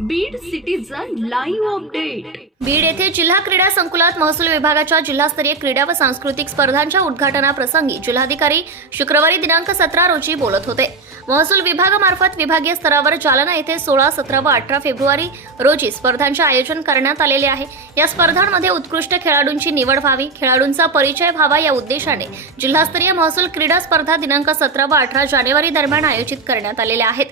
Beed citizen live update. Beed येथे जिल्हा क्रीडा संकुलात महसूल विभागाच्या जिल्हास्तरीय क्रीडा व सांस्कृतिक स्पर्धांच्या उद्घाटनाप्रसंगी जिल्हाधिकारी शुक्रवारी दिनांक 17 रोजी बोलत होते। महसूल विभागामार्फत विभागीय स्तरावर जालना येथे 16, 17 व 18 फेब्रुवारी रोजी स्पर्धांचे आयोजन करण्यात आलेले आहे। या स्पर्धांमध्ये उत्कृष्ट खेळाडूंची निवड व्हावी, खेळाडूंचा परिचय व्हावा या उद्देशाने जिल्हास्तरीय महसूल क्रीडा स्पर्धा दिनांक 17 व 18 जानेवारी दरम्यान आयोजित करण्यात आलेल्या आहेत।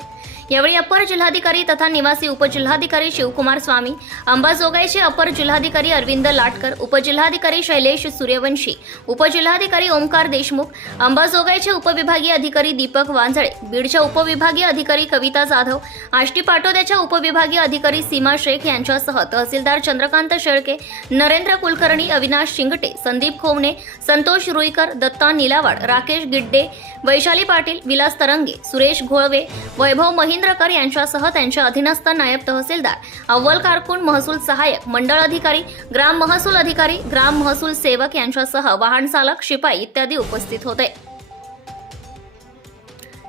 यावेळी अपर जिल्हाधिकारी तथा निवासी उपजिल्हाधिकारी शिवकुमार स्वामी, अंबाजोगाईचे अपर जिल्हाधिकारी अरविंद लाटकर, उपजिल्हाधिकारी शैलेश सूर्यवंशी, उपजिल्हाधिकारी ओमकार देशमुख, अंबाजोगाईचे उपविभागीय अधिकारी दीपक वांजळे, बीडच्या उपविभागीय अधिकारी कविता जाधव, आष्टी पाटोद्याच्या उपविभागीय अधिकारी सीमा शेख यांच्यासह तहसीलदार चंद्रकांत शेळके, नरेंद्र कुलकर्णी, अविनाश शिंगटे, संदीप खोमणे, संतोष रुईकर, दत्ता निलावाड, राकेश गिड्डे, वैशाली पाटील, विलास तरंगे, सुरेश घोळवे, वैभव महिंद्रकर यांच्यासह त्यांच्या अधीनस्थ नायब तहसीलदार, अव्वल कारकून, महसूल सहाय्यक, मंडळ अधिकारी, ग्राम महसूल अधिकारी, ग्राम महसूल सेवक यांच्यासह वाहन चालक, शिपाई इत्यादी उपस्थित होते।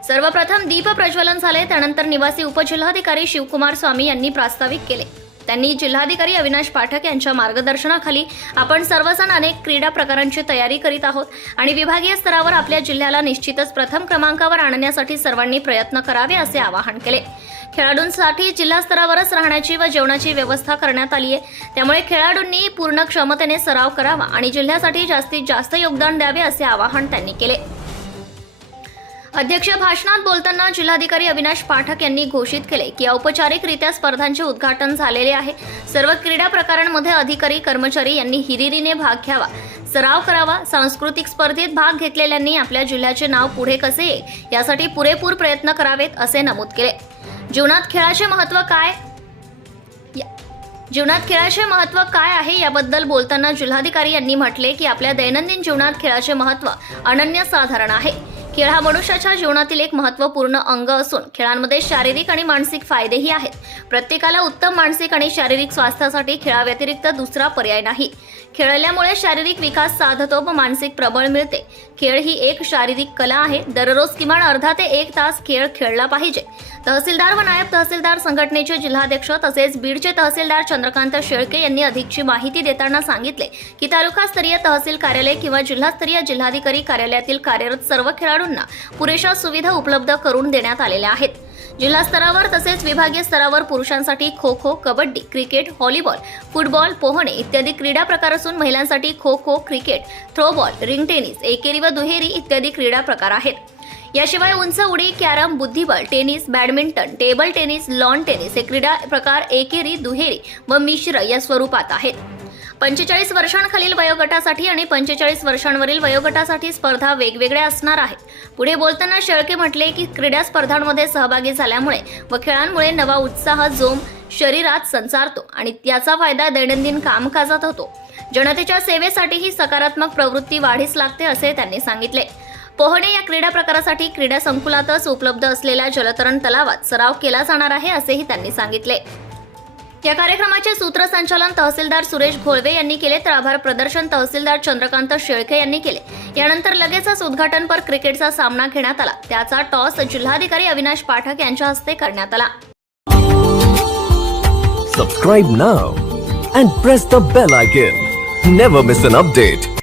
सर्वप्रथम दीप प्रज्वलन झाले, त्यानंतर निवासी उपजिल्हाधिकारी शिवकुमार स्वामी यांनी प्रास्ताविक केले। त्यांनी जिल्हाधिकारी अविनाश पाठक यांच्या मार्गदर्शनाखाली आपण सर्वजण अनेक क्रीडा प्रकारांची तयारी करीत आहोत आणि विभागीय स्तरावर आपल्या जिल्ह्याला निश्चितच प्रथम क्रमांकावर आणण्यासाठी सर्वांनी प्रयत्न करावे असे आवाहन केले। खेळाडूंसाठी जिल्हा स्तरावरच राहण्याची व जेवणाची व्यवस्था करण्यात आली आहे, त्यामुळे खेळाडूंनी पूर्ण क्षमतेने सराव करावा आणि जिल्ह्यासाठी जास्तीत जास्त योगदान द्यावे असे आवाहन त्यांनी केले। अध्यक्ष भाषणात बोलताना जिल्हाधिकारी अविनाश पाठक यांनी घोषित केले की औपचारिकरित्या स्पर्धांचे उद्घाटन झालेले आहे। सर्व क्रीडा प्रकारांमध्ये अधिकारी कर्मचारी यांनी हिरिरीने भाग घ्यावा, सराव करावा। सांस्कृतिक स्पर्धेत भाग घेतलेल्यांनी आपल्या जिल्ह्याचे नाव पुढे कसे येईल यासाठी पुरेपूर प्रयत्न करावेत असे नमूद केले। जीवनात खेळाचे महत्त्व काय आहे याबद्दल बोलताना जिल्हाधिकारी यांनी म्हटले की आपल्या दैनंदिन जीवनात खेळाचे महत्त्व अनन्यसाधारण आहे। खेळ हा मनुष्याच्या जीवनातील एक महत्त्वपूर्ण अंग असून खेळांमध्ये शारीरिक आणि मानसिक फायदेही आहेत। प्रत्येकाला उत्तम मानसिक आणि शारीरिक स्वास्थ्यासाठी खेळाव्यतिरिक्त दुसरा पर्याय नाही। खेळल्यामुळे शारीरिक विकास साधतो व मानसिक प्रबळ मिळते। खेळ ही एक शारीरिक कला आहे। दररोज किमान अर्धा ते 1 तास खेळ खेळला पाहिजे। तहसीलदार व नायब तहसीलदार संघटनेचे जिल्हाध्यक्ष तसेच बीडचे तहसीलदार चंद्रकांत शेळके यांनी अधिकची माहिती देताना सांगितले की तालुकास्तरीय तहसील कार्यालय किंवा जिल्हास्तरीय जिल्हाधिकारी कार्यालयातील कार्यरत सर्व खेळाडूंना पुरेशा सुविधा उपलब्ध करून देण्यात आलेल्या आहेत। जिल्हा स्तरावर तसेच विभागीय स्तरावर पुरुषांसाठी kho kho, kabaddi, cricket, volleyball, football, पोहणे इत्यादी क्रीडा प्रकार असून महिलांसाठी kho kho, cricket, throwball, ring tennis, एकेरी व दुहेरी इत्यादी क्रीडा प्रकार आहेत। याशिवाय उंच उडी, कॅरम, बुद्धिबळ, tennis, badminton, table tennis, lawn tennis हे क्रीडा प्रकार एकेरी, दुहेरी व मिश्र या स्वरूपात आहेत। 45 वर्षांखालील वयोगटासाठी आणि 45 वर्षांवरील वयोगटासाठी स्पर्धा वेगवेगळ्या असणार आहेत। पुढे बोलताना शेळके म्हटले की क्रीडा स्पर्धांमध्ये सहभागी झाल्यामुळे व खेळांमुळे नवा उत्साह, जोम शरीरात संचारतो आणि त्याचा फायदा दैनंदिन कामकाजात होतो। जनतेच्या सेवेसाठीही सकारात्मक प्रवृत्ती वाढीस लागते असे त्यांनी सांगितले। पोहणे या क्रीडा प्रकारासाठी क्रीडा संकुलातच उपलब्ध असलेल्या जलतरण तलावात सराव केला जाणार आहे असेही त्यांनी सांगितले। या कार्यक्रमाचे सूत्रसंचालन तहसीलदार सुरेश घोळवे यांनी केले तर आभार प्रदर्शन तहसीलदार चंद्रकांत शेळके यांनी केले। यानंतर लगेचच उद्घाटनपर क्रिकेटचा सामना घेण्यात आला, त्याचा टॉस जिल्हाधिकारी अविनाश पाठक यांच्या हस्ते करण्यात आला। Subscribe now and press the bell icon. Never miss an update.